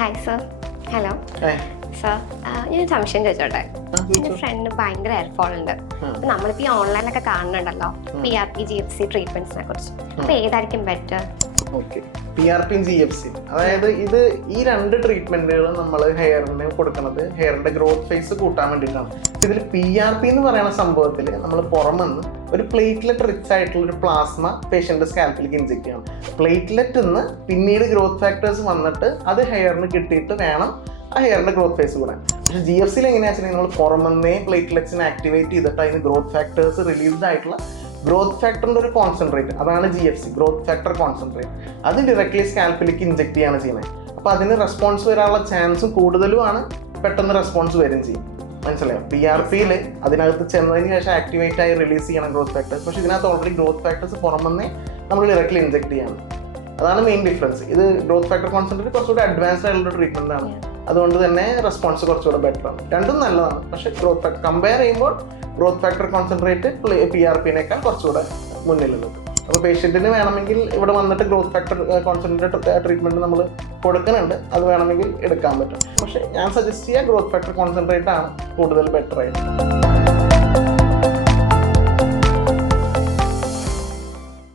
Hi, sir. Hello. Hi. Sir, ഞാൻ സംശയം ചോദിച്ചോട്ടെ. എൻ്റെ ഫ്രണ്ട് ഭയങ്കര ഹെയർ ഫോൾ ഉണ്ട്. അപ്പം നമ്മളിപ്പോൾ ഈ ഓൺലൈനിലൊക്കെ കാണുന്നുണ്ടല്ലോ PRP GFC ട്രീറ്റ്മെന്റ്സിനെ കുറിച്ച്. അപ്പോൾ ഏതായിരിക്കും ബെറ്റർ? ഓക്കെ, PRP GFC അതായത് ഈ രണ്ട് ട്രീറ്റ്മെന്റുകളും നമ്മൾ ഹെയറിന് കൊടുക്കുന്നത് ഹെയറിന്റെ ഗ്രോത്ത് ഫേസ് കൂട്ടാൻ വേണ്ടിയിട്ടാണ്. ഇതിൽ PRP എന്ന് പറയുന്ന സംഭവത്തിൽ നമ്മൾ പുറമെന്ന് ഒരു പ്ലേറ്റ്ലെറ്റ് റിച്ച് ആയിട്ടുള്ള ഒരു പ്ലാസ്മ പേഷ്യന്റ് സ്കാൽപ്പിലേക്ക് ഇൻജെക്ട് ചെയ്യണം. പ്ലേറ്റ്ലെറ്റിൽ നിന്ന് പിന്നീട് ഗ്രോത്ത് ഫാക്ടേഴ്സ് വന്നിട്ട് അത് ഹെയറിന് കിട്ടിയിട്ട് വേണം ആ ഹെയറിന്റെ ഗ്രോത്ത് ഫേസ് കൂടാൻ. പക്ഷേ GFCയിൽ എങ്ങനെയാ വെച്ചാൽ നമ്മൾ പുറമെന്നേ പ്ലേറ്റ്ലെറ്റ്സിനെ ആക്ടിവേറ്റ് ചെയ്തിട്ട് അതിന് ഗ്രോത്ത് ഫാക്ടേഴ്സ് റിലീസ്ഡ് ആയിട്ടുള്ള ഗ്രോത്ത് ഫാക്ടറിന്റെ ഒരു കോൺസെൻട്രേറ്റ്, അതാണ് GFC, ഗ്രോത്ത് ഫാക്ടർ കോൺസെൻട്രേറ്റ്. അത് ഡയറക്ട്ലി സ്കാൽപ്പിലേക്ക് ഇൻജെക്ട് ചെയ്യാണ് ചെയ്യുന്നത്. അപ്പോൾ അതിന് റെസ്പോൺസ് വരാനുള്ള ചാൻസും കൂടുതലുമാണ്, പെട്ടെന്ന് റെസ്പോൺസ് വരും ചെയ്യും. മനസ്സിലായോ? PRPയിൽ അതിനകത്ത് ചെന്നതിന് ശേഷം ആക്ടിവേറ്റ് ആയി റിലീസ് ചെയ്യണം ഗ്രോത്ത് ഫാക്ടേഴ്സ്. പക്ഷേ ഇതിനകത്ത് ഓൾറെഡി ഗ്രോത്ത് ഫാക്ടേഴ്സ് പുറമെന്നേ നമ്മൾ ഡയറക്ട്ലി ഇൻജെക്ട് ചെയ്യണം. അതാണ് മെയിൻ ഡിഫറൻസ്. ഇത് ഗ്രോത്ത് ഫാക്ടർ കോൺസെൻട്രേറ്റ് കുറച്ചുകൂടി അഡ്വാൻസ്ഡ് ആയിട്ടുള്ള ട്രീറ്റ്മെന്റ് ആണ്. അതുകൊണ്ട് തന്നെ റെസ്പോൺസ് കുറച്ചുകൂടെ ബെറ്റർ ആണ്. രണ്ടും നല്ലതാണ്. പക്ഷേ ഗ്രോത്ത് ഫാക്ടർ കമ്പയർ ചെയ്യുമ്പോൾ ഗ്രോത്ത് ഫാക്ടർ കോൺസെൻട്രേറ്റ് PRPനേക്കാൾ കുറച്ചുകൂടെ മുന്നിലുള്ളത്. അപ്പോൾ പേഷ്യൻറ്റിന് വേണമെങ്കിൽ ഇവിടെ വന്നിട്ട് ഗ്രോത്ത് ഫാക്ടർ കോൺസെൻട്രേറ്റ് ട്രീറ്റ്മെൻറ്റ് നമ്മൾ കൊടുക്കുന്നുണ്ട്. അത് വേണമെങ്കിൽ എടുക്കാൻ പറ്റും. പക്ഷേ ഞാൻ സജസ്റ്റ് ചെയ്യുക ഗ്രോത്ത് ഫാക്ടർ കോൺസെൻട്രേറ്റ് ആണ് കൂടുതൽ ബെറ്റർ ആയിട്ട്.